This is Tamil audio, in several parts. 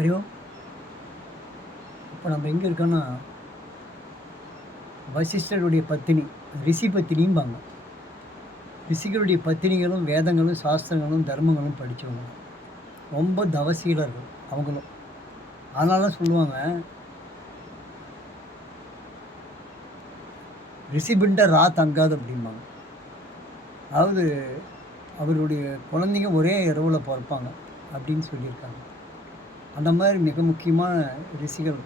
ஹரி ஓம். இப்போ நம்ம எங்கே இருக்கோன்னா, வசிஷ்டருடைய பத்தினி, ரிஷி பத்தினிம்பாங்க. ரிஷிகளுடைய பத்தினிகளும், வேதங்களும், சாஸ்திரங்களும், தர்மங்களும் படிச்சவங்க. ரொம்ப தவசீலர்கள் அவங்களும். அதனால தான் சொல்லுவாங்க, "ரிஷி பிண்ட ரா தங்காது" அப்படிம்பாங்க. அதாவது அவருடைய குழந்தைங்க ஒரே இரவுல பொறப்பாங்க அப்படின்னு சொல்லியிருக்காங்க. அந்த மாதிரி மிக முக்கியமான ரிஷிகள்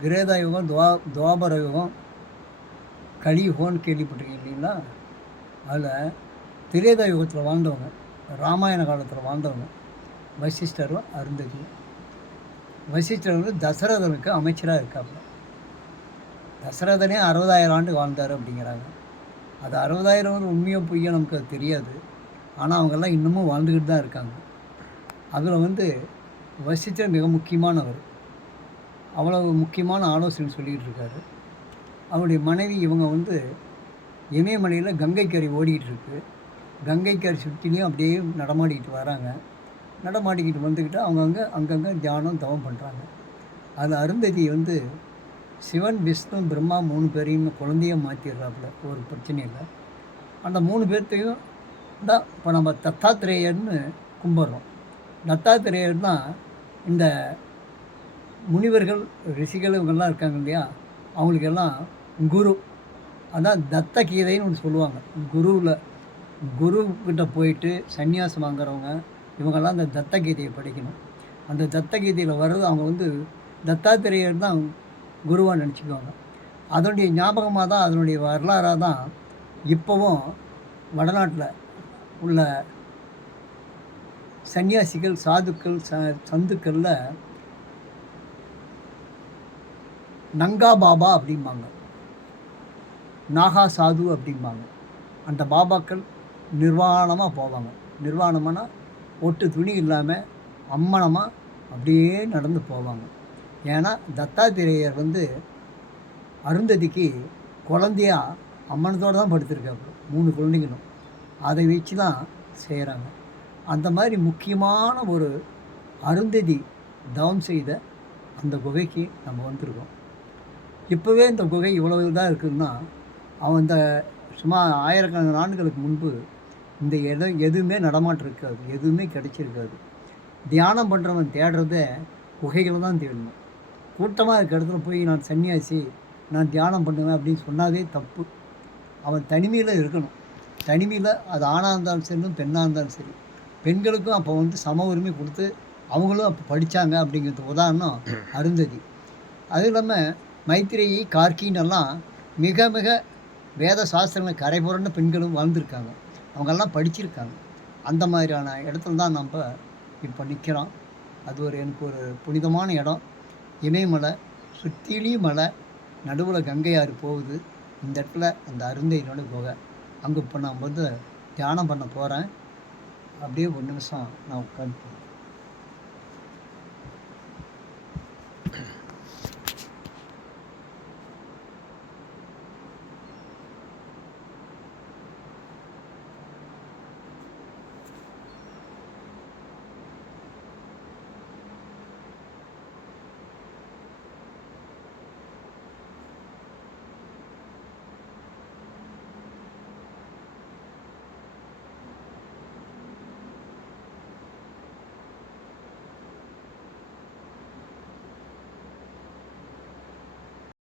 கிரேத யுகம், துவாபர யுகம், கலியுகம்னு கேள்விப்பட்டிருக்கீங்க இல்லைங்களா? அதில் திரேதா யுகத்தில் வாழ்ந்தவங்க, ராமாயண காலத்தில் வாழ்ந்தவங்க வசிஷ்டரும், அருந்ததியும். வசிஷ்டர் வந்து தசரதனுக்கு அமைச்சராக இருக்காப்புல. தசரதனே 60,000 ஆண்டு வாழ்ந்தார் அப்படிங்கிறாங்க. அது 60,000 உண்மையோ பொய்யோ நமக்கு அது தெரியாது. ஆனால் அவங்கெல்லாம் இன்னமும் வாழ்ந்துக்கிட்டு தான் இருக்காங்க. அதில் வந்து வசிஷ்டர் மிக முக்கியமானவர். அவ்வளவு முக்கியமான ஆலோசனை சொல்லிக்கிட்டு இருக்காரு. அவருடைய மனைவி இவங்க வந்து இமயமலையில் கங்கை கரை ஓடிக்கிட்டு இருக்கு. கங்கை கரை சுற்றிலையும் அப்படியே நடமாடிக்கிட்டு வராங்க. நடமாடிக்கிட்டு வந்துக்கிட்டு அங்கங்கே தியானம் தவம் பண்ணுறாங்க. அதில் அருந்ததி வந்து சிவன், விஷ்ணு, பிரம்மா 3 பேரையும் குழந்தையாக மாற்றிடுறாப்புல ஒரு பிரச்சனை இல்லை. அந்த 3 பேர்த்தையும் தான் இப்போ நம்ம தத்தாத்திரேயர்னு கும்பிட்றோம். தத்தாத்திரேயர் தான் இந்த முனிவர்கள், ரிஷிகள் இவங்கெல்லாம் இருக்காங்க இல்லையா, அவங்களுக்கெல்லாம் குரு. அதான் தத்த கீதைன்னு ஒன்று சொல்லுவாங்க. குருக்கிட்ட போயிட்டு சந்நியாசம் வாங்குறவங்க இவங்கெல்லாம் அந்த தத்த கீதையை படிக்கணும். அந்த தத்த கீதையில் வர்றது அவங்க வந்து தத்தாத்திரேயர் தான் குருவாக நினச்சிக்குவாங்க. அதனுடைய ஞாபகமாக தான், அதனுடைய வரலாறாக தான் இப்போவும் வடநாட்டில் உள்ள சன்னியாசிகள், சாதுக்கள், சந்துக்களில் நங்கா பாபா அப்படிம்பாங்க, நாகா சாது அப்படிம்பாங்க. அந்த பாபாக்கள் நிர்வாணமாக போவாங்க. நிர்வாணமானா ஒட்டு துணி இல்லாமல் அம்மனமாக அப்படியே நடந்து போவாங்க. ஏன்னா தத்தாத்திரேயர் வந்து அருந்ததிக்கு குழந்தையா அம்மனத்தோடு தான் படுத்திருக்காப்புல, 3 குழந்தைங்களும். அதை வச்சு தான் செய்கிறாங்க. அந்த மாதிரி முக்கியமான ஒரு அருந்ததி தவம் செய்த அந்த குகைக்கு நம்ம வந்திருக்கோம். இப்போவே இந்த குகை இவ்வளவு தான் இருக்குதுன்னா, அவன் இந்த சுமார் ஆயிரக்கணக்கான ஆண்டுகளுக்கு முன்பு இந்த இடம் எதுவுமே நடமாட்டம் இருக்காது, எதுவுமே கிடைச்சிருக்காது. தியானம் பண்ணுறவன் தேடுறதே குகைகளை தான் தேடணும். கூட்டமாக இருக்க இடத்துல போய் நான் சன்னியாசி, நான் தியானம் பண்ணுவேன் அப்படின்னு சொன்னாதே தப்பு. அவன் தனிமையில் இருக்கணும். தனிமையில் அது ஆணாக இருந்தாலும் சரி, பெண்ணாக இருந்தாலும் சரி. பெண்களுக்கும் அப்போ வந்து சம உரிமை கொடுத்து அவங்களும் அப்போ படித்தாங்க அப்படிங்கிறதுக்கு உதாரணம் அருந்ததி. அதுவும் இல்லாமல் மைத்திரேயி, கார்கின்னெல்லாம் மிக மிக வேத சாஸ்திரங்களை கரை புரண்ட பெண்களும் வாழ்ந்துருக்காங்க. அவங்கெல்லாம் படிச்சிருக்காங்க. அந்த மாதிரியான இடத்துல தான் நம்ம இப்போ நிற்கிறோம். அது எனக்கு ஒரு புனிதமான இடம். இமயமலை, சுற்றிலையும் மலை, நடுவில் கங்கை ஆறு போகுது. இந்த இடத்துல அந்த அருந்தையினோட குகை. அங்கே இப்போ நான் வந்து தியானம் பண்ண போகிறேன். அப்படியே ஒரு நிமிஷம் நான் உட்காந்து